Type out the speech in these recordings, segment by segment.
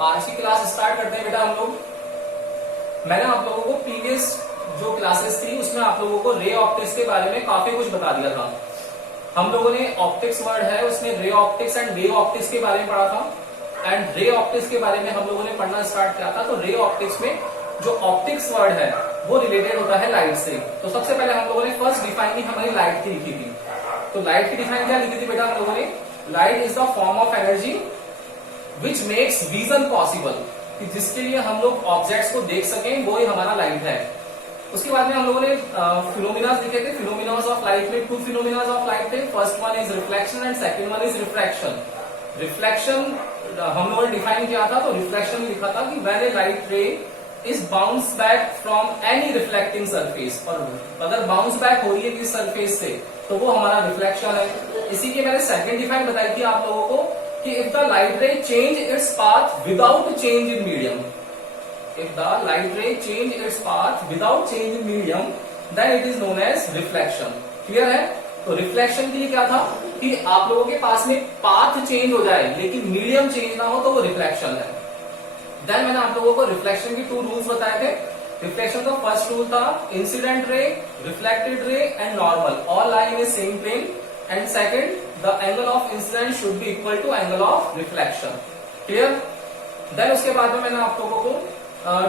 आज की class start करते हैं बेटा हम लोग। मैंने आप लोगों को प्रीवियस जो क्लासेस थी उसमें आप लोगों को रे ऑप्टिक्स के बारे में काफी कुछ बता दिया था। हम लोगों ने ऑप्टिक्स वर्ड है उसमें ray optics and wave optics के बारे में पढ़ा था एंड रे ऑप्टिक्स के बारे में हम लोगों ने पढ़ना स्टार्ट किया था। तो रे ऑप्टिक्स में जो ऑप्टिक्स वर्ड है वो रिलेटेड होता है लाइट से। तो सबसे पहले हम लोगों ने फर्स्ट डिफाइन की हमारी लाइट की लिखी थी। तो लाइट की डिफाइन क्या लिखी थी बेटा हम लोगों ने? Light is the form of energy which makes vision possible, कि जिसके लिए हम लोग ऑब्जेक्ट्स को देख सकें वो ही हमारा लाइट है। उसके बाद में हम लोगों ने फिनोमिनास लिखे थे। फिनोमिनास ऑफ लाइट में 2 फिनोमिनास ऑफ लाइट थे। First one is reflection and second one is refraction. Reflection हम लोगों ने डिफाइन किया था, तो रिफ्लेक्शन लिखा था कि when A light ray is bounce back from any reflecting surface, और अगर बाउंस बैक हो रही है किसी सरफेस से तो वो हमारा रिफ्लेक्शन है। इसी की मैंने सेकंड डिफाइन बताई थी आप लोगों को कि इफ द लाइट रे change its path without change in medium, if the light ray change its path without change in medium then it is known as reflection। Clear है? तो रिफ्लेक्शन के लिए क्या था कि आप लोगों के पास में पाथ चेंज हो जाए लेकिन मीडियम चेंज ना हो तो वो रिफ्लेक्शन है। देन मैंने आप लोगों को रिफ्लेक्शन के 2 रूल्स बताए थे। रिफ्लेक्शन का फर्स्ट रूल था incident ray, reflected ray and normal all lie in same plane, and second the angle of incident should be equal to angle of reflection. Clear? Then उसके बाद में मैंने आप लोगों को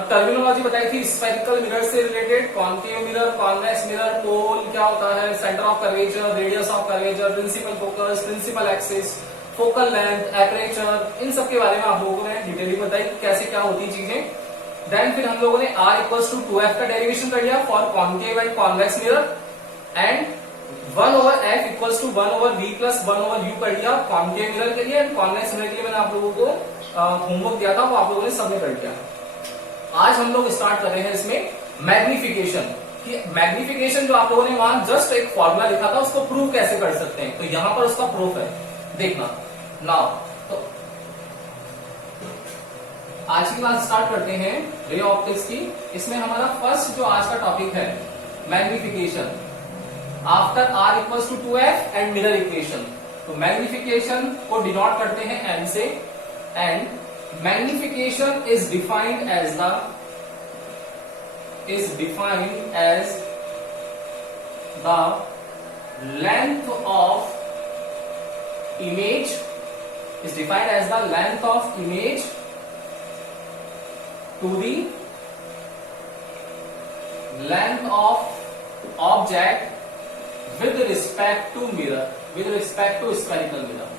टर्मिनोलॉजी बताई थी स्फेरिकल मिरर से related. Concave mirror, convex mirror, pole क्या होता है, centre of curvature, radius of curvature, principal focus, principal axis, focal length, aperture, इन सब के बारे में आप लोगों ने डिटेली बताई कैसे क्या होती चीजें। देन फिर हम लोगों ने R इक्वल्स टू 2F का डेरिवेशन कर लिया for concave and convex mirror, and 1/f equals to 1/v plus 1/u कर लिया कॉन्केव मिरर के लिए, एंड कॉन्वेक्स मिरर के लिए मैंने आप लोगों को होमवर्क दिया था वो आप लोगों ने सबमिट कर दिया। आज हम लोग स्टार्ट कर रहे हैं इसमें मैग्निफिकेशन। कि मैग्निफिकेशन जो आप लोगों ने वहां जस्ट एक फॉर्मूला लिखा था उसको प्रूव कैसे कर सकते हैं, तो यहां पर उसका प्रूफ है, देखना। नाउ तो आज की क्लास स्टार्ट करते हैं रे ऑप्टिक्स की। इसमें हमारा फर्स्ट जो आज का टॉपिक है magnification after R equals to 2F and mirror equation. तो मैग्निफिकेशन को डिनोट करते हैं M से, and magnification is defined as the length of image to the length of object with respect to spherical mirror।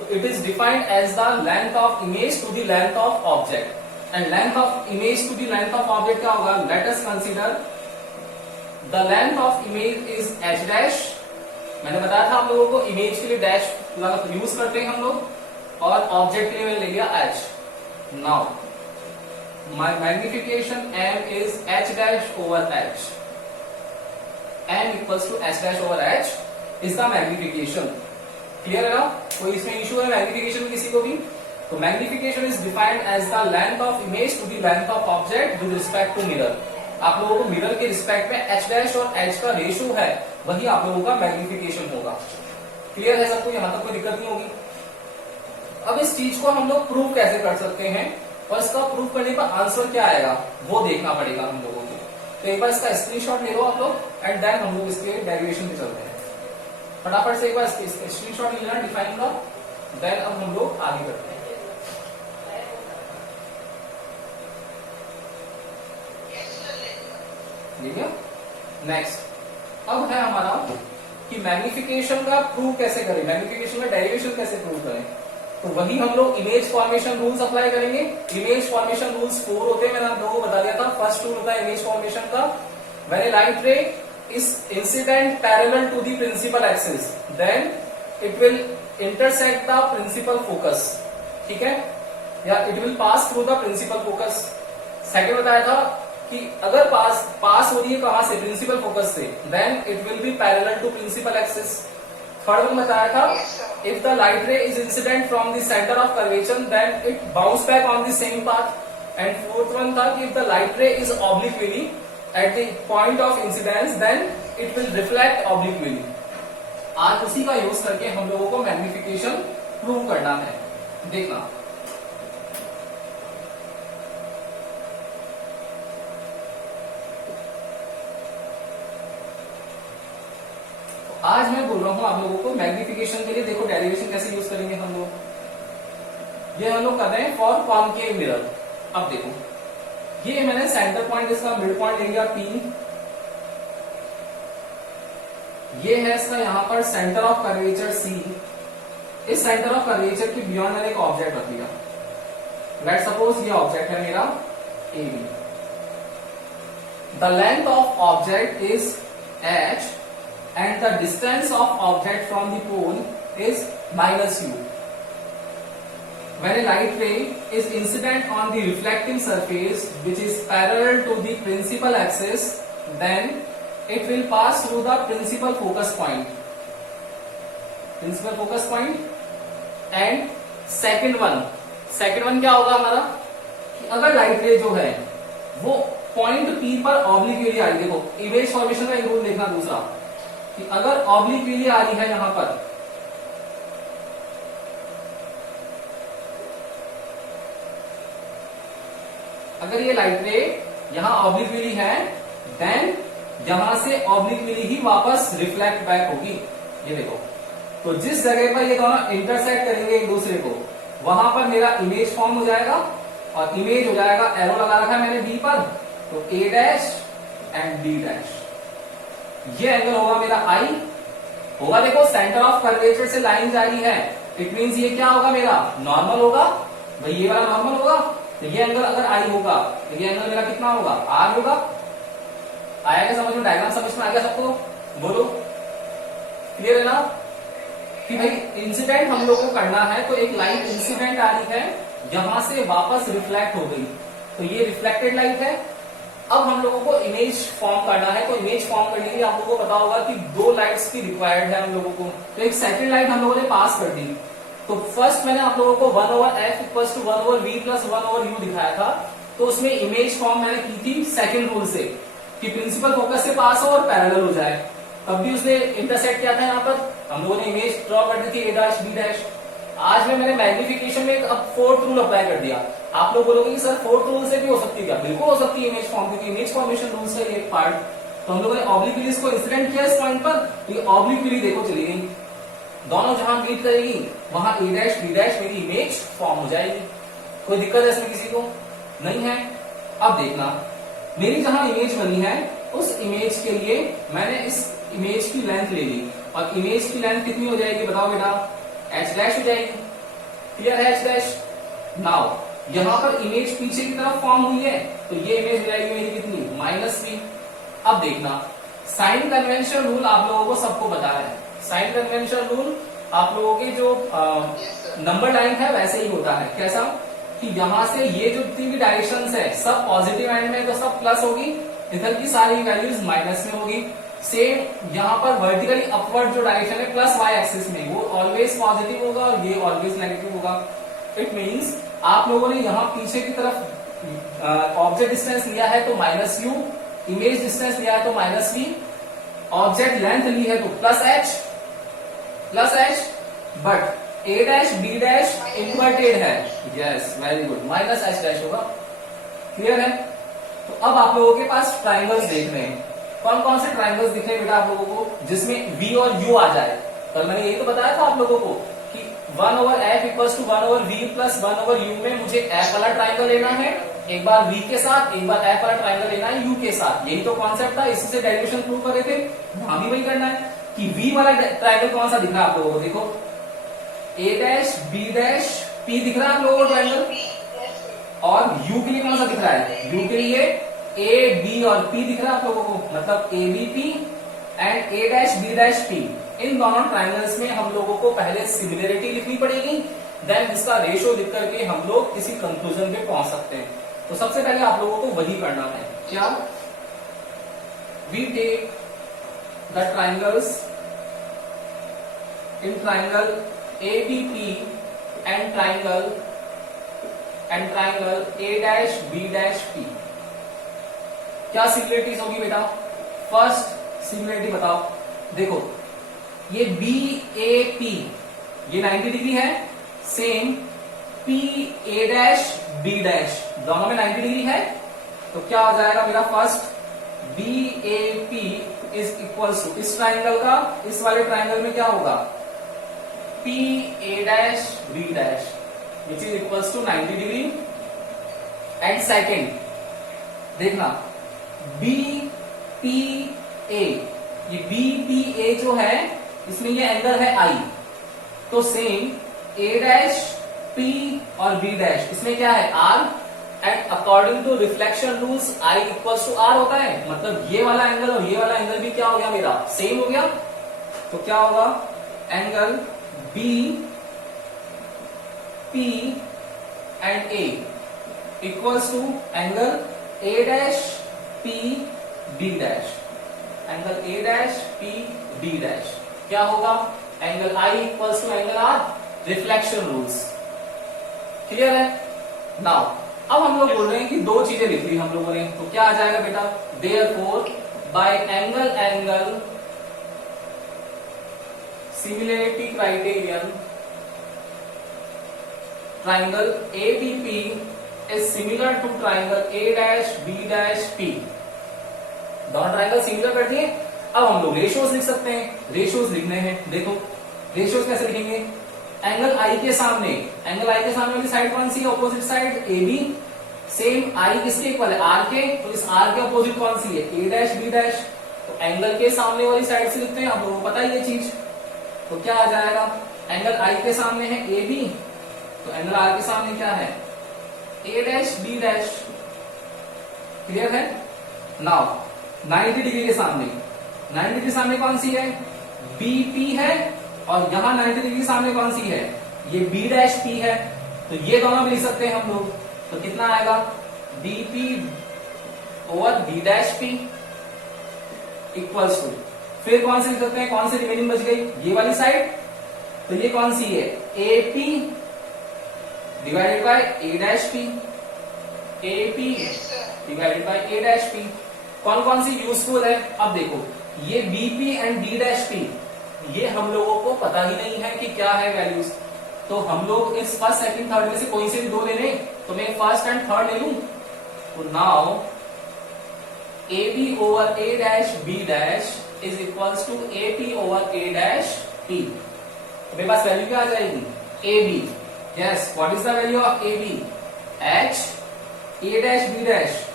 So it is defined as the length of image to the length of object, and length of image to the length of object क्या होगा? Let us consider the length of image is h dash। मैंने बताया था आप लोगों को image के लिए डैश यूज करते हैं हम लोग, और ऑब्जेक्ट के लिए मैंने ले लिया h। Now my magnification m is h dash over h, m equals to h dash over h is the magnification। Clear है ना? कोई इसमें इशू है मैग्निफिकेशन में किसी को भी? तो magnification is defined as the length of image to the length of object with respect to mirror. आप लोगों को मिरर के रिस्पेक्ट में h डैश और h का रेशियो है, वही आप लोगों का मैग्निफिकेशन होगा। क्लियर है सबको? यहां तक कोई दिक्कत नहीं होगी। अब इस चीज को हम लोग प्रूव कैसे कर सकते हैं, और इसका प्रूव करने का आंसर क्या आएगा वो देखना पड़ेगा हम लोगों को। तो एक बार इसका स्क्रीनशॉट ले लो आप लोग, एंड देन हम लोग इसके डेरिवेशन पे चलते हैं। फटाफट से एक बार स्क्रीनशॉट ले लेना डिफाइन का, देन अब हम लोग आगे करते हैं। ठीक है? नेक्स्ट अब है हमारा कि मैग्निफिकेशन का प्रूव कैसे करें, मैग्निफिकेशन का डेरिवेशन कैसे प्रूव करें। तो वही हम लोग इमेज फॉर्मेशन रूल्स अप्लाई करेंगे। इमेज फॉर्मेशन रूल्स 4 होते हैं, मैंने आप लोगों को बता दिया था। फर्स्ट रूल होता है इमेज फॉर्मेशन का, व्हेन ए लाइट रे is incident parallel to the principal axis then it will intersect the principal focus। ठीक है? या it will pass through the principal focus। Second बताया था कि अगर पास हो रही है कहां से? प्रिंसिपल फोकस से, then it will be parallel to principal axis। Third one बताया था if the light ray is incident from the center of curvature then it bounce back on the same path, and fourth one था कि if the light ray is obliquely at the point of incidence then it will reflect obliquely। आज उसी का use करके हम लोगों को magnification prove करना है। देखना आज मैं बोल रहा हूं आप लोगों को मैग्निफिकेशन के लिए। देखो डेरिवेशन कैसे यूज करेंगे हम लोग, ये हम लोग कर रहे हैं फॉर कॉनकेव मिरर। अब देखो ये मैंने सेंटर पॉइंट इसका मिड पॉइंट ले लिया P, ये है इसका यहां पर सेंटर ऑफ कर्वेचर C। इस सेंटर ऑफ कर्वेचर के बियॉन्ड मैंने एक ऑब्जेक्ट रख लिया। लेट्स सपोज ये ऑब्जेक्ट है मेरा AB। The length of object is h and the distance of object from the pole is minus u. When a light ray is incident on the reflecting surface which is parallel to the principal axis, then it will pass through the principal focus point. Principal focus point and second one क्या होगा हमारा कि अगर light रे जो है वो point P पर ऑब्लिकली आ रही, देखो इमेज फॉर्मेशन का एक रूल देखना दूसरा कि अगर ऑब्लिकली आ रही है यहां पर, अगर ये लाइट रे यहां ऑब्लिकली है, देन यहां से ऑब्लिकली ही वापस रिफ्लेक्ट बैक होगी। ये देखो, तो जिस जगह पर ये दोनों इंटरसेक्ट करेंगे एक दूसरे को, वहां पर मेरा इमेज फॉर्म हो जाएगा और इमेज हो जाएगा, एरो लगा रखा है मैंने B पर, तो A dash and D dash. ये एंगल होगा मेरा I होगा। देखो सेंटर ऑफ कर्वेचर से लाइन जा रही है, इट मींस ये क्या होगा मेरा नॉर्मल होगा भाई, ये वाला नॉर्मल होगा। तो ये एंगल अगर I होगा तो ये एंगल मेरा कितना होगा R होगा। आया क्या समझ में, डायग्राम समझ में आ गया सबको, बोलो क्लियर है ना कि भाई इंसिडेंट हम लोग को करना है, तो एक लाइट इंसिडेंट आ रही है यहां से वापस रिफ्लेक्ट हो गई, तो ये रिफ्लेक्टेड लाइट है। अब हम लोगों को इमेज फॉर्म करना है, तो इमेज फॉर्म करने के लिए आप लोगों को पता होगा कि दो लाइट्स की रिक्वायर्ड है हम लोगों को। तो एक सेकंड लाइट हम लोगों ने पास कर दी, तो फर्स्ट मैंने आप लोगों को 1/f = 1/v + 1/u दिखाया था। तो उसमें इमेज फॉर्म मैंने की थी सेकंड रूल से कि प्रिंसिपल फोकस से पास हो और पैरेलल हो जाए। तब भी उसने इंटरसेक्ट किया था, यहाँ पर हम लोगों ने इमेज ड्रॉ कर दी थी A डैश B डैश। आज में मैंने मैग्निफिकेशन में अब फोर्थ रूल अप्लाई कर दिया। आप लोग बोलोगे कि सर फोर्थ रूल से भी हो सकती है क्या? बिल्कुल हो सकती है इमेज फॉर्म, क्योंकि इमेज फॉर्मेशन रूल से एक पार्ट। तो हम लोगों ने ऑब्लिकली इसको इंसिडेंट किया इस पॉइंट पर, तो ये ऑब्लिकली देखो चली गई, दोनों जहां मीट करेगी वहां A डैश B डैश मेरी इमेज फॉर्म हो जाएगी। कोई दिक्कत है इसमें किसी को? नहीं है। अब देखना, मेरी जहां इमेज बनी है उस इमेज के लिए मैंने इस इमेज की लेंथ ले ली, और इमेज की लेंथ कितनी हो जाएगी बताओ बेटा? h डैश हो जाएगी। क्लियर है? h dash. नाउ यहां पर इमेज पीछे की तरफ फॉर्म हुई है, तो ये इमेज हो जाएगी मेरी कितनी? -v। अब देखना, साइन कन्वेंशन रूल आप लोगों को सबको पता है। साइन कन्वेंशन रूल आप लोगों के जो नंबर लाइन है वैसे ही होता है। कैसा कि यहां से ये जो जितनी भी डायरेक्शंस है सब पॉजिटिव एंड में, तो सब प्लस होगी, इधर की सारी वैल्यूज माइनस में होगी। सेम यहाँ पर वर्टिकली अपवर्ड जो डायरेक्शन है प्लस y एक्सिस में, वो ऑलवेज पॉजिटिव होगा और ये ऑलवेज नेगेटिव होगा। इट मींस आप लोगों ने यहाँ पीछे की तरफ ऑब्जेक्ट डिस्टेंस लिया है तो -u, इमेज डिस्टेंस लिया है तो -v, ऑब्जेक्ट लेंथ ली है तो +h, but A dash B dash inverted है। Yes, very good, -h dash होगा। क्लियर है? तो अब आप लोगों के पास ट्राइंगल्स देख रहे हैं। कौन कौन से ट्राइंगल्स दिख रहे हैं बेटा आप लोगों को जिसमें V और U आ जाए? कल मैंने यही तो बताया था आप लोगों को कि 1/f = 1/v + 1/u में मुझे f वाला ट्राइंगल लेना है, एक बार V के साथ, एक बार f वाला ट्राइंगल लेना है U के साथ। यही तो कॉन्सेप्ट था, इसी से डेरिवेशन प्रूव कर रहे थे। वहां भी वही करना है कि V वाला ट्राइंगल कौन सा दिख रहा है आप लोगों को? देखो A dash B dash P दिख रहा है आप लोगों को ट्राइंगल, और U के लिए कौन सा दिख रहा है? U के लिए A B और P दिख रहा है आप लोगों को, मतलब ABP and A dash B dash P। इन दोनों ट्राइंगल्स में हम लोगों को पहले सिमिलरिटी लिखनी पड़ेगी, देन इसका रेशियो लिख करके हम लोग किसी कंक्लूजन पे पहुंच सकते हैं। तो सबसे पहले आप लोगों को वही करना है। क्या? We take the triangles in triangle ABP and triangle A dash B dash P। क्या सिमिलरिटीज होगी बेटा? फर्स्ट सिमिलरिटी बताओ। देखो ये BAP ये 90 डिग्री है, same PA dash B dash दोनों में 90 डिग्री है, तो क्या हो जाएगा मेरा? First BAP is equal to इस ट्राइंगल का इस वाले ट्राइंगल में क्या होगा, P A dash B dash which is equal to 90 degree. And second देखना बी पी ए, ये बी पी ए जो है इसमें ये एंगल है आई, तो सेम ए डैश पी और बी डैश इसमें क्या है R, and according to reflection rules I equals to R होता है, मतलब ये वाला एंगल और ये वाला एंगल भी क्या हो गया मेरा सेम हो गया। तो क्या होगा angle B P and A equals to angle A dash P B dash, angle A dash P B dash क्या होगा angle I equals to angle R, reflection rules clear है। नाउ अब हम लोग बोल रहे हैं कि दो चीजें लिख ली हम लोगों ने, तो क्या आ जाएगा बेटा, therefore by angle similarity criterion triangle ABP is similar to triangle A dash B dash P। दोनों ट्राइंगल सिमिलर कर दिए। अब हम लोग रेशियोज लिख सकते हैं, रेशियोज लिखने हैं। देखो रेशियोज कैसे लिखेंगे, एंगल आई के सामने वाली साइड कौन सी है, ऑपोजिट साइड AB, सेम आई किसके इक्वल है आर के, तो इस आर के अपोजिट कौन सी है ए डैश बी डैश, तो एंगल के सामने वाली साइड से लिखते हैं, हम लोगों को पता है ये चीज। तो क्या आ जाएगा, एंगल आई के सामने है AB, तो एंगल आर के सामने क्या है ए डैश बी डैश, क्लियर है। नाउ 90 डिग्री के सामने, 90 डिग्री सामने कौन सी है BP है, और यहां 90 डिग्री सामने कौन सी है ये B डैश P है, तो ये दोनों भी लिख सकते हैं हम लोग। तो कितना आएगा BP over B dash P equals to, फिर कौन सी लिख सकते हैं, कौन सी रिमेनिंग बच गई ये वाली साइड, तो ये कौन सी है AP divided by A dash P, AP divided by A dash P। कौन कौन सी यूजफुल है, अब देखो ये BP and B dash P ये हम लोगों को पता ही नहीं है कि क्या है वैल्यूज, तो हम लोग इस फर्स्ट सेकंड थर्ड में से कोई से भी दो ले लें, तो मैं फर्स्ट एंड थर्ड ले लूं। तो now AB over A dash B dash is equals to AP over A dash P। तो मेरे पास वैल्यू क्या आ जाएगी AB, yes what is the value of AB, H A dash B dash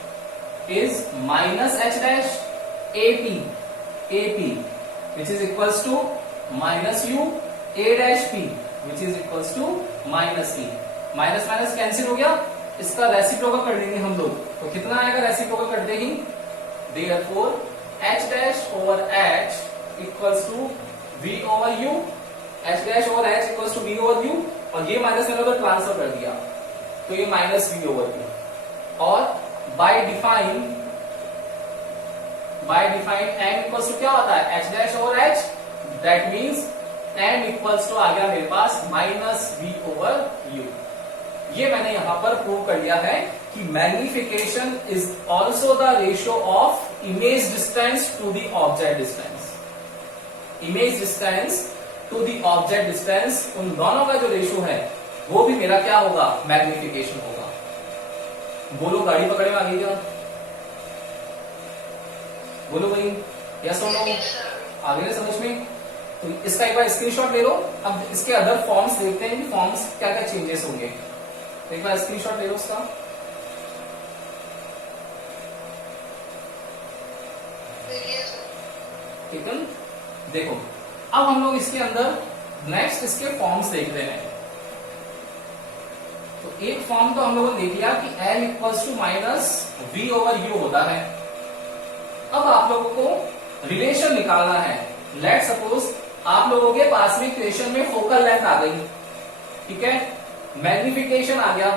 is minus H dash AP which is equals to minus U A dash P which is equals to minus E। Minus minus cancel हो गया, इसका reciprocal कर देंगे हम लोग, तो कितना आएगा रेसिप्रोकल कर देंगे, therefore H dash over H equals to V over U, H dash over H equals to V over U, और ये माइनस मैंने उधर ट्रांसफर कर दिया, तो ये माइनस V over U, और by define m equals to क्या होता है h dash over h, that means m equals to आ गया मेरे पास माइनस v over u। ये मैंने यहां पर प्रूव कर लिया है कि magnification is also the ratio of image distance to the object distance, image distance to the object distance, उन दोनों का जो रेशियो है वो भी मेरा क्या होगा मैग्निफिकेशन होगा। बोलो गाड़ी पकड़े में आ गई क्या, बोलो भाई यस और नो, आ गई ना समझ में। तो इसका एक बार स्क्रीनशॉट ले लो, अब इसके अदर फॉर्म्स देखते हैं कि फॉर्म्स क्या क्या चेंजेस होंगे, एक बार स्क्रीनशॉट ले लो उसका। ठीक है, देखो अब हम लोग इसके अंदर नेक्स्ट इसके फॉर्म्स देख रहे हैं। तो एक फॉर्म तो हम लोगों ने देख लिया कि L equals to minus V over U होता है। अब आप लोगों को रिलेशन निकालना है। लेट सपोज आप लोगों के पास में इक्वेशन में फोकल लेंथ आ गई, ठीक है, मैग्निफिकेशन आ गया।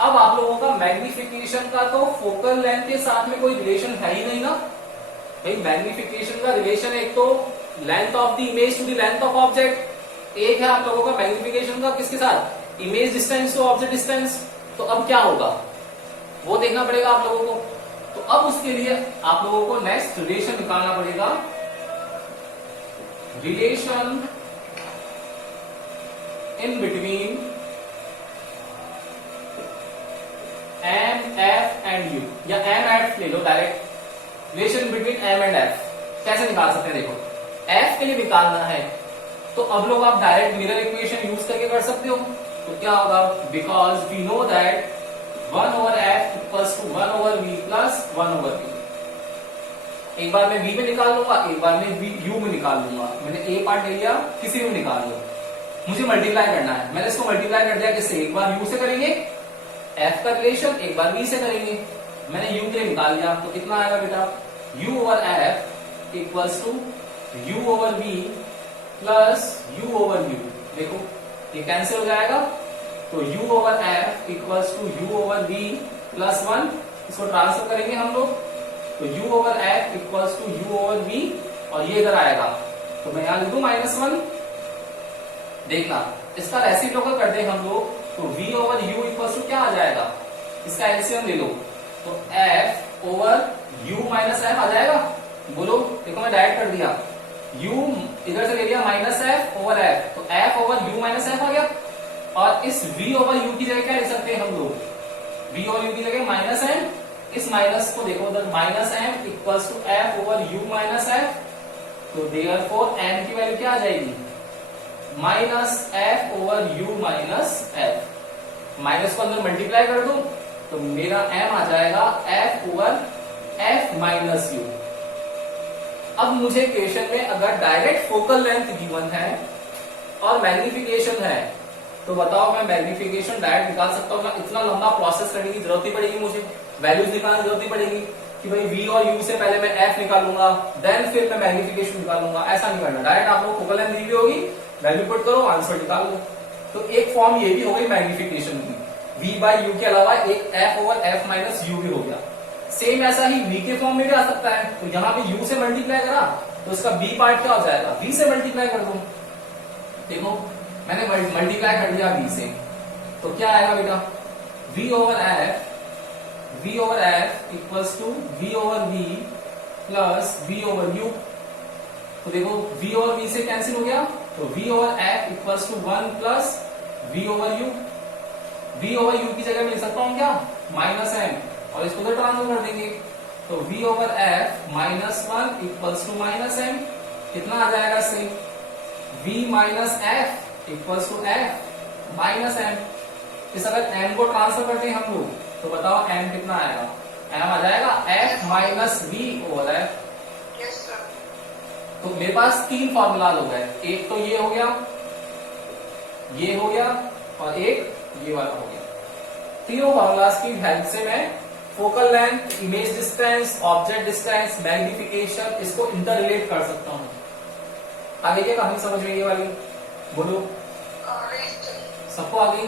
अब आप लोगों का मैग्निफिकेशन का तो फोकल लेंथ के साथ में कोई रिलेशन है ही नहीं ना भाई। मैग्निफिकेशन का रिलेशन एक तो length of the image to the length of object, एक है आप लोगों का मैग्निफिकेशन का किसके साथ, image distance to object distance. तो अब क्या होगा वो देखना पड़ेगा आप लोगों को। तो अब उसके लिए आप लोगों को नेक्स्ट रिलेशन निकालना पड़ेगा, relation in between M, F and U, या M F ले लो direct, relation between M and F। कैसे निकाल सकते हैं, देखो f के लिए निकालना है तो अब लोग आप डायरेक्ट मिरर इक्वेशन यूज करके कर सकते हो। तो क्या होगा, because we know that 1/f equals to 1/v plus 1/v। एक बार मैं v में निकाल लूंगा, एक बार मैं u में निकाल लूंगा। मैंने a पार्ट ले लिया, किसी में निकाल लो, मुझे मल्टीप्लाई करना है। मैंने इसको मल्टीप्लाई कर दिया किससे, एक बार u से करेंगे f का रिलेशन, एक बार v से करेंगे। मैंने u के लिए निकाल लिया तो कितना आएगा बेटा, u/f equals to u/v plus u/u। देखो ये कैंसिल हो जाएगा तो u/f equals to u/v plus 1, इसको ट्रांसफर करेंगे हम लोग तो u/f इक्वल्स टू u/v और ये इधर आएगा तो मैं यहां लिख दूं -1। देखना इसका रेसिप्रोकल कर दे हम लोग तो v/u इक्वल्स टू क्या आ जाएगा, इसका एलसीएम ले लो तो f/u माइनस f आ जाएगा। बोलो, देखो मैं डायरेक्ट कर दिया, u इधर से ले लिया -f/f तो f/u माइनस f आ गया। और इस v/u की जगह क्या लिख सकते हैं हम लोग, v/u की जगह -m, इस माइनस को देखो उधर -m equals to f/u minus f। तो देयरफॉर m की वैल्यू क्या आ जाएगी, -f/u माइनस f। माइनस को अंदर मल्टीप्लाई कर दूं तो मेरा m आ जाएगा f/f माइनस u। अब मुझे क्वेश्चन में अगर डायरेक्ट फोकल लेंथ गिवन है और मैग्निफिकेशन है तो बताओ मैं मैग्निफिकेशन डायरेक्ट निकाल सकता हूँ? इतना लंबा प्रोसेस करने की जरूरत ही पड़ेगी, मुझे वैल्यूज निकालने की जरूरत ही पड़ेगी कि भाई v और u से पहले मैं f निकालूंगा देन फिर मैं मैग्निफिकेशन निकालूंगा। ऐसा नहीं करना, डायरेक्ट आप लोग फोकल लेंथ दी भी होगी, वैल्यू पुट करो, आंसर निकाल लो। तो एक फॉर्म ये भी हो गई मैग्निफिकेशन की, v/u के अलावा एक f/f माइनस u भी हो गया। सेम ऐसा ही v के फॉर्म में भी आ सकता है। तो यहाँ पे u से मल्टीप्लाई करा तो इसका b पार्ट क्या हो जाएगा, v से मल्टीप्लाई कर दो। देखो मैंने मल्टीप्लाई कर दिया v से तो क्या आएगा बेटा, v/f equals to v/v plus v/u। तो देखो v और v से कैंसिल हो गया तो v/f equals to 1 plus v/u। v/u की जगह में लिख सकता हूं क्या, -m और इसको तो ट्रांसफर कर देंगे तो v/f -1 इक्वल्स टू -m। कितना आ जाएगा इससे, v minus f equals to f minus m। इस अगर m को ट्रांसफर करते हैं हम लोग तो बताओ m कितना आएगा, m आ जाएगा f माइनस v/f। तो मेरे पास 3 फॉर्मूला हो गए, एक तो ये हो गया, ये हो गया और एक ये वाला हो गया। तीनों फॉर्मूलाज की हेल्प से मैं focal length, image distance, object distance, magnification इसको इंटर रिलेट कर सकता हूं। आगे क्या कहानी समझ में ये वाली, बोलो सबको आ गई,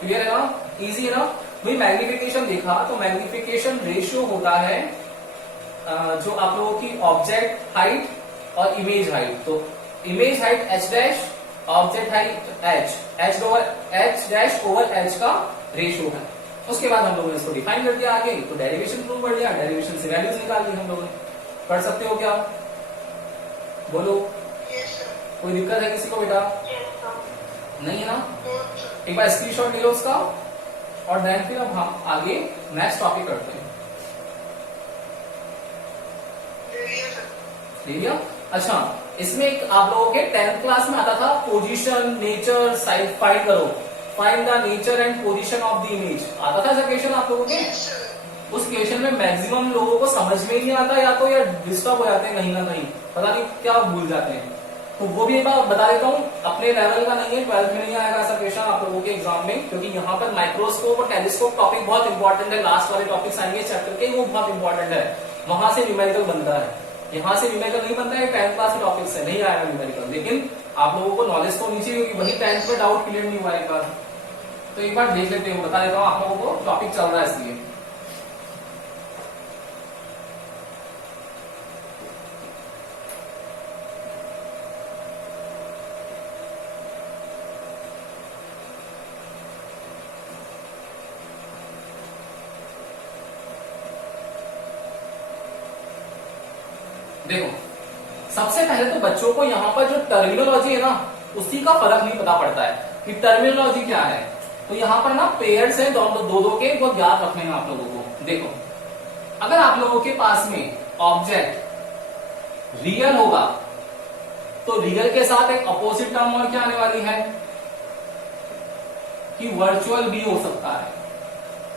क्लियर है ना, इजी है ना। भाई मैग्निफिकेशन देखा तो मैग्निफिकेशन रेशियो होता है जो आप लोगों की ऑब्जेक्ट हाइट और इमेज हाइट। तो image height h dash, object height h dash over h का रेशियो है। उसके बाद हम लोगों ने इसको डिफाइन कर दिया आगे, तो डेरिवेशन प्रूव कर दिया, डेरिवेशन से वैल्यूज निकाल दी हम लोगों ने। कर सकते हो क्या, बोलो कोई दिक्कत है किसी को बेटा, नहीं है ना। एक बार स्क्रीनशॉट ले लो उसका और देन फिर अब हम आगे नेक्स्ट टॉपिक करते हैं। ले लिया, अच्छा इसमें एक आप लोगों के 10th क्लास में आता था पोजीशन, नेचर, साइज फाइंड करो, find the nature and position of the image, आता था ऐसा क्वेश्चन आप लोगों के। उस क्वेश्चन में मैक्सिमम लोगों को समझ में ही नहीं आता, या तो या डिस्टर्ब हो जाते हैं कहीं ना कहीं, पता नहीं क्या भूल जाते हैं। तो वो भी एक बार बता देता हूँ, अपने लेवल का नहीं है, 12th में नहीं आएगा ऐसा क्वेश्चन आप लोगों के एग्जाम में, क्योंकि यहाँ पर माइक्रोस्कोप और टेलीस्कोप टॉपिक बहुत इंपॉर्टेंट है। लास्ट वाले टॉपिक्स आएंगे चैप्टर के, वो बहुत इंपॉर्टेंट है, वहां से न्यूमेरिकल बनता है, यहाँ से न्यूमेरिकल नहीं बनता है। 10th क्लास के टॉपिक्स है, नहीं आएगा न्यूमेरिकल, लेकिन आप लोगों को नॉलेज तो नीचे होगी, वही 10th में डाउट क्लियर नहीं हुआ एक बार। तो एक बार देख लेते हैं, बता देता हूँ आप लोगों को, टॉपिक चल रहा है इसलिए। देखो सबसे पहले तो बच्चों को यहाँ पर जो टर्मिनोलॉजी है ना, उसी का फर्क नहीं पता पड़ता है कि टर्मिनोलॉजी क्या है। तो यहाँ पर ना पेयर्स है दो दो के, वो याद रखने हैं आप लोगों को। देखो अगर आप लोगों के पास में ऑब्जेक्ट रियल होगा तो रियल के साथ एक अपोजिट टर्म और क्या आने वाली है कि वर्चुअल भी हो सकता है,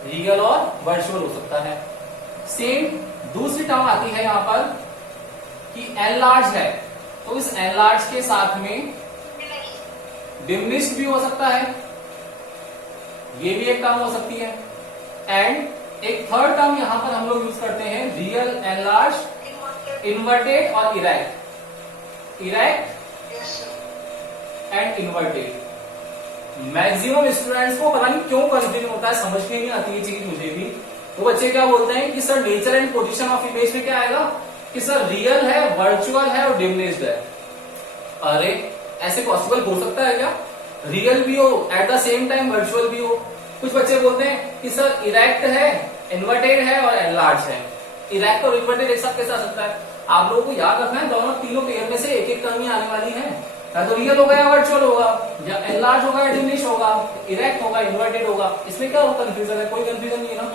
रियल और वर्चुअल हो सकता है। सेम दूसरी टर्म आती है यहां पर कि एन लार्ज है तो इस एन लार्ज के साथ में डिमिनिश्ड भी हो सकता है, ये भी एक टर्म हो सकती है। एंड एक थर्ड टर्म यहां पर हम लोग यूज करते हैं रियल, एन लार्ज, इन्वर्टेड और erect, erect and inverted. Maximum students को पता नहीं क्यों कंफ्यूजन होता है, समझ में नहीं आती ये चीज मुझे भी। तो बच्चे क्या बोलते हैं कि sir nature and position of image में क्या आएगा कि सर रियल है, वर्चुअल है और डिमिनिश्ड है। अरे ऐसे पॉसिबल हो सकता है क्या? रियल भी हो at the same time virtual भी हो। कुछ बच्चे बोलते हैं कि सर इरेक्ट है, इन्वर्टेड है और एनलार्ज है। इरेक्ट और इन्वर्टेड एक साथ कैसे आ सकता है? आप लोगों को याद रखना है दोनों तीनों पेयर में से एक एक टर्म ही आने वाली है, या तो रियल होगा या वर्चुअल होगा, या एनलार्ज होगा या डिमिनिश होगा, इरेक्ट होगा, इन्वर्टेड होगा। इसमें क्या कंफ्यूजन है? कोई कंफ्यूजन नहीं है ना।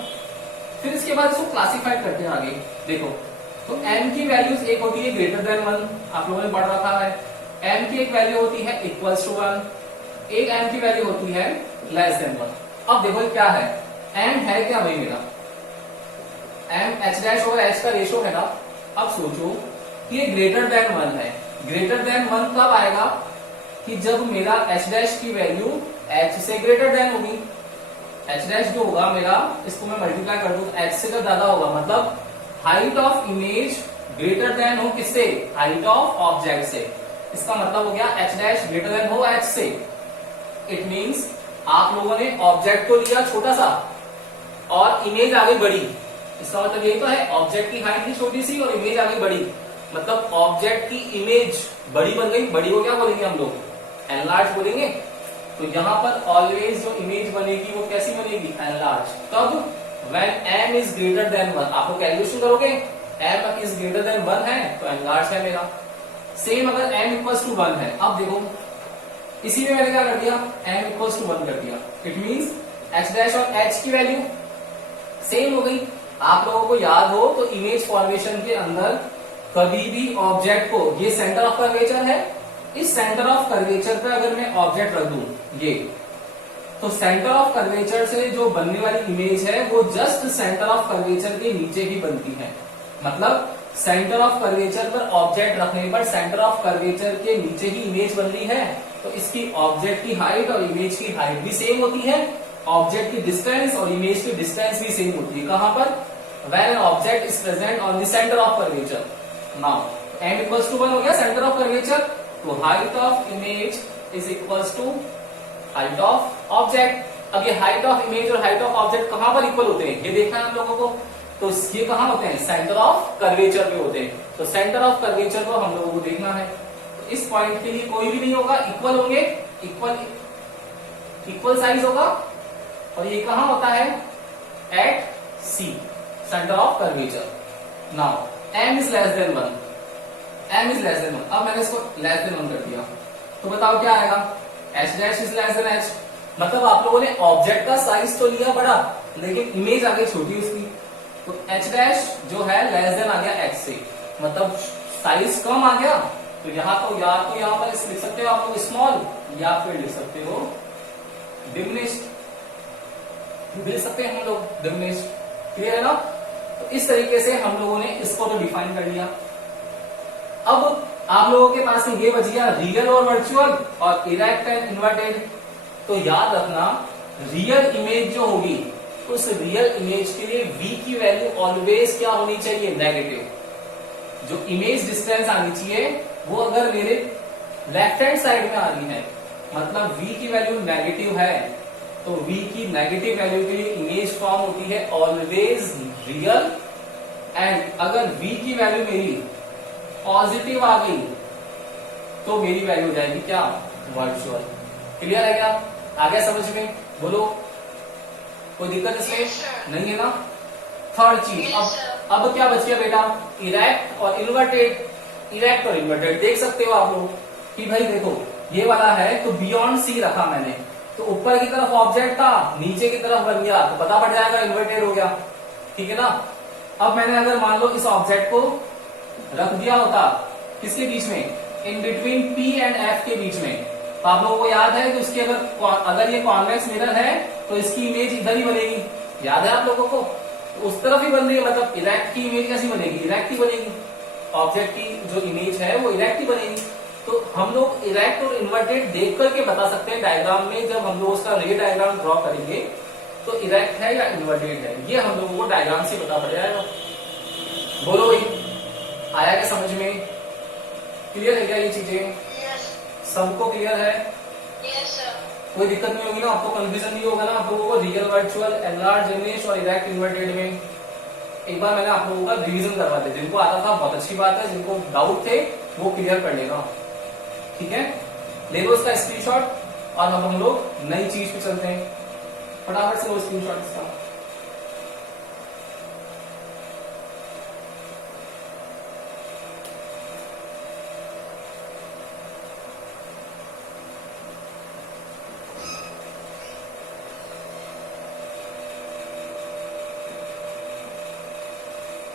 फिर इसके बाद इसको क्लासिफाइड करते हैं आगे। देखो तो m की वैल्यूज एक होती है ग्रेटर देन 1, आप लोगों ने पढ़ रखा है। m की एक वैल्यू होती है इक्वल्स टू 1, एक m की वैल्यू होती है लेस देन 1। अब देखो क्या है, m है क्या भाई मेरा, m h डैश और h का रेशो है ना। अब सोचो कि ये ग्रेटर देन 1 है। ग्रेटर देन 1 कब आएगा कि जब मेरा h डैश की वैल्यू h से ग्रेटर देन होगी। h डैश जो होगा मेरा, इसको मैं मल्टीप्लाई कर दूं h से जब ज्यादा होगा, मतलब height of image greater than हो किससे? हाइट ऑफ ऑब्जेक्ट से। इसका मतलब हो गया h डैश ग्रेटर देन हो h से। इट मींस आप लोगों ने ऑब्जेक्ट को लिया छोटा सा और इमेज आ गई बड़ी। इसका मतलब ये तो है ऑब्जेक्ट की हाइट थी छोटी सी और इमेज आ गई बड़ी, मतलब ऑब्जेक्ट की इमेज बड़ी बन गई। बड़ी को क्या बोलेंगे हम लोग? एनलार्ज बोलेंगे। तो यहां पर ऑलवेज जो इमेज बनेगी वो कैसी बनेगी? एनलार्ज। कब? When m is greater than 1। आप लोग कैलकुलेशन करोगे, m इज ग्रेटर देन 1 है तो एनलार्ज है मेरा। सेम अगर m इक्वल्स टू 1 है, अब देखो इसी में मैंने क्या कर दिया, m इक्वल्स टू 1 कर दिया। इट मींस h डैश और h की वैल्यू सेम हो गई। आप लोगों को याद हो तो इमेज फॉर्मेशन के अंदर कभी भी ऑब्जेक्ट को, ये सेंटर ऑफ कर्वेचर है, इस सेंटर ऑफ कर्वेचर पे अगर मैं ऑब्जेक्ट रख दूं ये, तो सेंटर ऑफ कर्वेचर से जो बनने वाली इमेज है वो जस्ट सेंटर ऑफ कर्वेचर के नीचे ही बनती है। मतलब सेंटर ऑफ कर्वेचर पर ऑब्जेक्ट रखने पर सेंटर ऑफ कर्वेचर के नीचे ही इमेज बन रही है, तो इसकी ऑब्जेक्ट की हाइट और इमेज की हाइट भी सेम होती है, ऑब्जेक्ट की डिस्टेंस और इमेज की डिस्टेंस भी सेम होती है। कहां पर? When an object is present on the centre of curvature. Now m equals to 1 हो गया सेंटर ऑफ कर्वेचर, तो height of image is equals to height of object. अब ये हाइट ऑफ इमेज और हाइट ऑफ ऑब्जेक्ट कहां पर equal होते हैं ये देखना है हम लोगों को। तो ये कहां होते हैं? सेंटर ऑफ कर्वेचर पे होते हैं। तो सेंटर ऑफ कर्वेचर को हम लोगों को देखना है। तो इस पॉइंट के लिए कोई भी नहीं होगा, इक्वल होंगे, इक्वल साइज होगा। और ये कहां होता है? At C, centre of curvature. Now m is less than 1, m is less than 1। अब मैंने इसको लेस देन 1 कर दिया, तो बताओ क्या आएगा? h dash is less then h। मतलब आप लोगों ने ऑब्जेक्ट का साइज तो लिया बड़ा, लेकिन इमेज आ गई छोटी उसकी। तो h डैश जो है लेस देन आ गया h से, मतलब साइज कम आ गया। तो यहाँ तो या तो यहाँ पर लिख सकते हो आप लोग स्मॉल, या फिर लिख सकते हो डिमिनिश्ड, लिख सकते हैं हम लोग डिमिनिश्ड। क्लियर है ना? तो इस तरीके से हम लोगों ने इसको तो डिफाइन कर लिया। अब आप लोगों के पास में ये बच गया रियल और वर्चुअल और इरेक्ट एंड इन्वर्टेड। तो याद रखना रियल इमेज जो होगी उस रियल इमेज के लिए v की वैल्यू ऑलवेज क्या होनी चाहिए? नेगेटिव। जो इमेज डिस्टेंस आनी चाहिए वो अगर मेरे लेफ्ट हैंड साइड में आ रही है, मतलब v की वैल्यू नेगेटिव है, तो v की नेगेटिव वैल्यू के लिए इमेज फॉर्म होती है ऑलवेज रियल। एंड अगर v की वैल्यू मेरी पॉजिटिव आ गई तो मेरी वैल्यू हो जाएगी क्या? वर्चुअल। क्लियर है क्या? आ गया समझ में? बोलो, कोई दिक्कत इसमें नहीं है ना? थर्ड चीज, अब क्या बच गया बेटा? इरेक्ट और इन्वर्टेड। इरेक्ट और इन्वर्टेड देख सकते हो आप लोग कि भाई देखो ये वाला है तो बियॉन्ड सी रखा मैंने, तो ऊपर की तरफ ऑब्जेक्ट था, नीचे की तरफ बन गया, तो पता पड़ जाएगा इन्वर्टेड हो गया। ठीक है ना? अब मैंने अगर मान लो इस ऑब्जेक्ट को रख दिया होता किसके बीच में, in between P and F के बीच में। तो आप लोगों को याद है कि उसकी अगर ये कॉन्वेक्स मिरर है तो इसकी इमेज इधर ही बनेगी, याद है आप लोगों को, उस तरफ ही बन रही है, मतलब इरेक्ट की इमेज कैसी बनेगी, इरेक्ट ही बनेगी, ऑब्जेक्ट की जो इमेज है वो इरेक्ट ही बनेगी। तो हम लोग इरेक्ट और इन्वर्टेड देख करके बता सकते हैं डायग्राम में, जब हम लोग उसका रे डायग्राम ड्रॉ करेंगे तो इरेक्ट है या इन्वर्टेड है, ये हम लोगों को डायग्राम से पता पड़ जाएगा। बोलो भाई, आया क्या समझ में, क्लियर है क्या ये चीजें? सबको क्लियर है? कोई दिक्कत नहीं होगी ना, आपको कंफ्यूजन नहीं होगा ना आप लोगों को रियल, वर्चुअल, एनलार्ज इमेज और इरेक्ट इन्वर्टेड में? एक बार मैंने आप लोगों का रिवीजन करवा दिया, जिनको आता था बहुत अच्छी बात है, जिनको डाउट थे वो क्लियर कर लेगा, ठीक है। ले लो इसका स्क्रीनशॉट और अब हम लोग नई चीज पे चलते हैं, फटाफट से लो स्क्रीनशॉट इसका।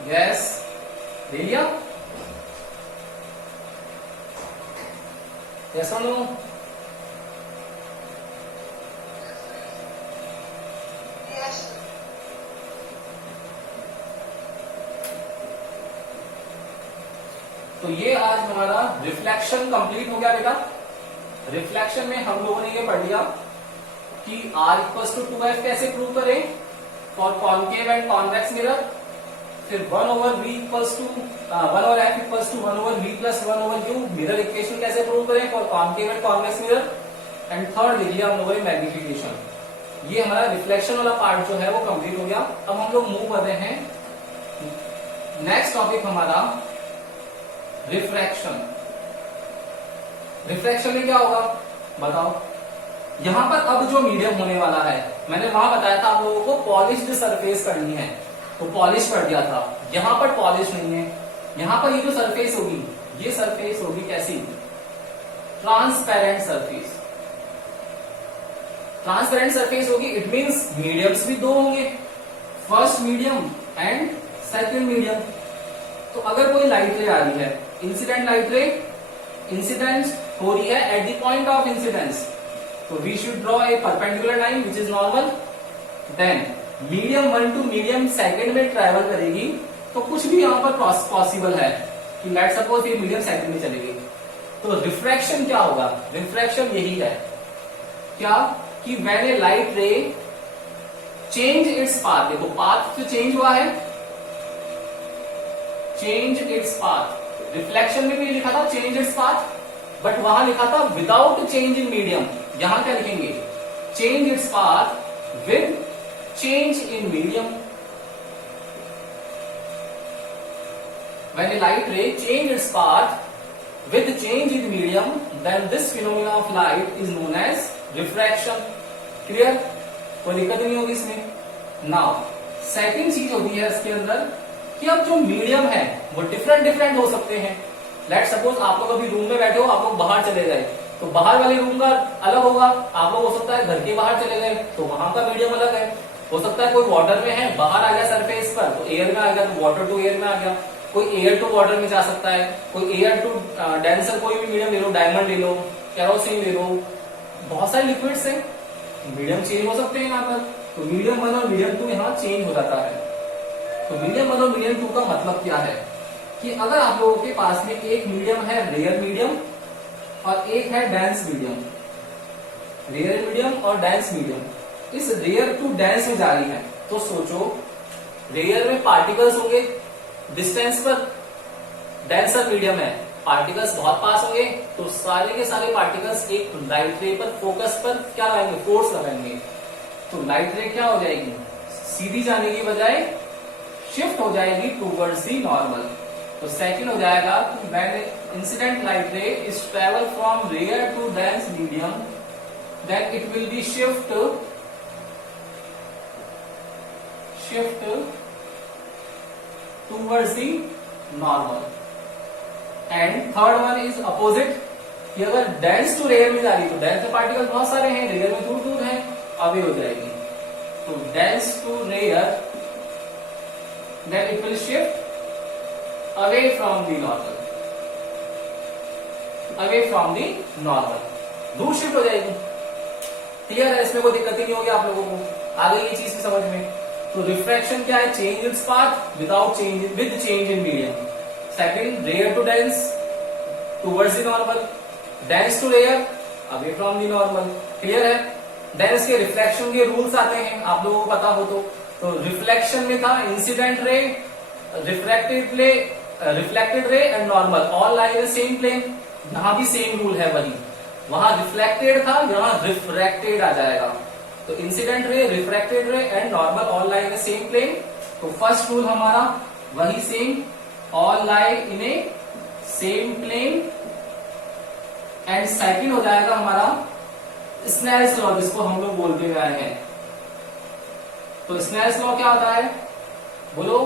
यस, ले लिया? यस और नो? तो ये आज हमारा रिफ्लेक्शन कंप्लीट हो गया बेटा। रिफ्लेक्शन में हम लोगों ने ये पढ़ लिया कि R इक्वल्स टू 2F कैसे प्रूव करें for concave and convex mirror, फिर 1/v equals to 1/f equals to 1/v plus 1/u mirror equation कैसे प्रूव करें for concave and convex mirror, and third लिख लिया हम लोगों ने मैग्निफिकेशन। ये हमारा रिफ्लेक्शन वाला पार्ट जो है वो कंप्लीट हो गया। अब हम लोग मूव कर रहे हैं, नेक्स्ट टॉपिक हमारा रिफ्रैक्शन। रिफ्रैक्शन में क्या होगा बताओ? यहां पर अब जो मीडियम होने वाला है, मैंने वहां बताया था आप लोगों को पॉलिश्ड सरफेस करनी है, तो पॉलिश कर दिया था। यहां पर पॉलिश नहीं है, यहां पर ये जो सरफेस होगी, ये सरफेस होगी कैसी, ट्रांसपेरेंट सरफेस। ट्रांसपेरेंट सरफेस होगी, इट मींस मीडियम्स भी दो होंगे, first medium and second medium. तो अगर कोई लाइट रे आ रही है, इंसिडेंट लाइट रे इंसिडेंट हो रही है at the point of incidence, तो we should draw a perpendicular line which is normal. Then medium 1 to medium second में ट्रेवल करेगी, तो कुछ भी यहां पर पॉसिबल है कि लेट सपोज ये मीडियम सेकंड में चलेगी। तो रिफ्रैक्शन क्या होगा? रिफ्रैक्शन यही है क्या कि व्हेन ए लाइट रे चेंज इट्स पाथ, देखो पाथ तो चेंज हुआ है, चेंज इट्स पाथ। रिफ्लेक्शन में भी लिखा था चेंज इट्स पाथ, बट वहां लिखा था विदाउट चेंज इन मीडियम। यहां क्या लिखेंगे? Change its path with change in medium. When a light ray change its path with change in medium, then this phenomena of light is known as refraction. Clear? कोई दिक्कत नहीं होगी इसमें। Now second चीज होती है इसके अंदर कि अब जो मीडियम है वो डिफरेंट हो सकते हैं। लेट सपोज आप लोग अभी रूम में बैठे हो, आप लोग बाहर चले गए, तो बाहर वाले रूम का अलग होगा। आप लोग हो सकता है घर के बाहर चले गए, तो वहां का मीडियम अलग है। हो सकता है कोई वाटर में है, बाहर आ गया सरफेस पर, तो एयर में आ गया, तो वाटर टू एयर में आ गया। कोई एयर टू वाटर में जा सकता है, कोई एयर टू डेंसर, कोई भी मीडियम ले लो, डायमंड ले लो, केरोसिन ले लो, बहुत सारे लिक्विड्स हैं, मीडियम चेंज हो सकते हैं यहाँ पर। तो मीडियम 1 और मीडियम 2 यहाँ चेंज हो जाता है। तो मीडियम 1 और मीडियम 2 का मतलब क्या है कि अगर आप लोगों के पास में एक मीडियम है रेयर मीडियम और एक है डेंस मीडियम, रेयर मीडियम और डेंस मीडियम, इस रेयर टू डेंस में जा रही है, तो सोचो रेयर में पार्टिकल्स होंगे डिस्टेंस पर, डेंसर मीडियम है पार्टिकल्स बहुत पास होंगे, तो सारे के सारे पार्टिकल्स एक लाइट रे पर फोकस पर क्या लगाएंगे, फोर्स लगाएंगे। तो लाइट रे क्या हो जाएगी, सीधी जाने की बजाय शिफ्ट हो जाएगी टूवर्ड्स दी नॉर्मल। तो सेकंड हो जाएगा when incident light ray is travel from rare to dense medium, then it will be shift towards the normal। And third one is opposite, कि अगर डेंस टू रेयर में जा रही, तो dense में पार्टिकल बहुत सारे हैं, रेयर में दूर दूर हैं, अवे हो जाएगी। तो dense to rare, then it will shift away from the normal. Away from the normal, दूर शिफ्ट हो जाएगी। क्लियर है, इसमें कोई दिक्कत ही नहीं होगी आप लोगों को, आ गई ये चीज की समझ में। तो रिफ्रैक्शन क्या है, change its path without change with change in medium. Second, rare to dense towards the normal, dense to rare away from the normal. Clear है। देन इसके रिफ्लेक्शन के रूल्स आते हैं, आप लोगों को पता हो तो रिफ्लेक्शन में था incident ray, reflected ray and normal all lie in same plane. यहां भी सेम रूल है वही, वहां रिफ्लेक्टेड था, यहां रिफ्रैक्टेड आ जाएगा। तो incident ray, refracted ray and normal all lie in same plane. तो फर्स्ट रूल हमारा वही same, all lie in a same plane. And second हो जाएगा हमारा स्नेल्स लॉ, जिसको हम लोग बोलते हुए आए हैं। तो स्नेल्स लॉ क्या होता है, बोलो।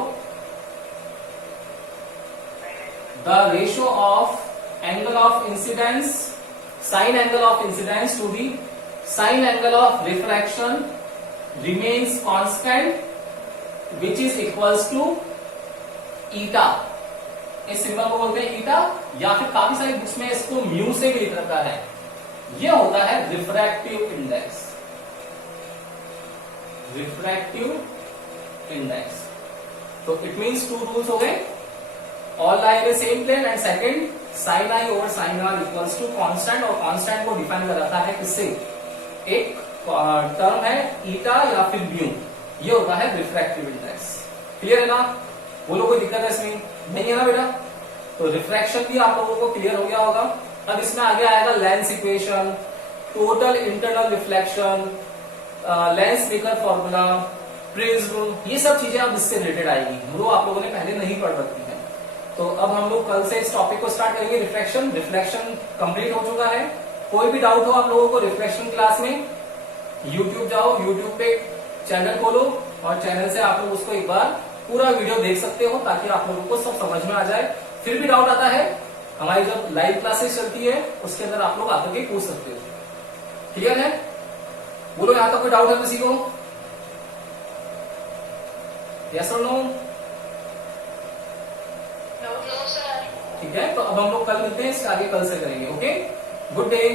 The ratio of angle of incidence, sine angle of incidence to the sine angle of refraction remains constant which is equals to eta. इस सिंबल को बोलते हैं ईटा, या फिर काफी सारी बुक्स में इसको म्यू से भी लिख रखा है। ये होता है रिफ्रैक्टिव इंडेक्स, रिफ्रैक्टिव इंडेक्स। तो इट मीन्स टू रूल्स हो गए, all lie in same plane and second sine I over sine R equals to constant. और कांस्टेंट को डिफाइन कर रखा है किससे, एक टर्म है ईटा या फिर म्यू, ये होता है रिफ्रैक्टिव इंडेक्स। क्लियर है ना, बोलो कोई दिक्कत है इसमें, नहीं है ना बेटा। तो रिफ्रैक्शन भी आप लोगों को क्लियर हो गया होगा। अब इसमें आगे आएगा lens equation, total internal reflection, lens maker formula, prism, ये सब चीजें अब इससे रिलेटेड आएगी, वो आप लोगों ने पहले नहीं पढ़ रखी है। तो अब हम लोग कल से इस टॉपिक को स्टार्ट करेंगे, रिफ्लेक्शन। रिफ्लेक्शन कंप्लीट हो चुका है। कोई भी डाउट हो आप लोगों को रिफ्लेक्शन क्लास में, यूट्यूब जाओ, यूट्यूब पे चैनल खोलो और चैनल से आप लोग उसको एक बार पूरा वीडियो देख सकते हो, ताकि आप लोगों को सब समझ में आ जाए। फिर भी डाउट आता है, हमारी जब लाइव क्लासेस चलती है उसके अंदर आप लोग आकर के पूछ सकते हो। क्लियर है, बोलो यहां तक कोई डाउट है किसी को, यस और नो? ठीक है, तो अब हम लोग कल मिलते हैं, इसके आगे कल से करेंगे। Okay, good day.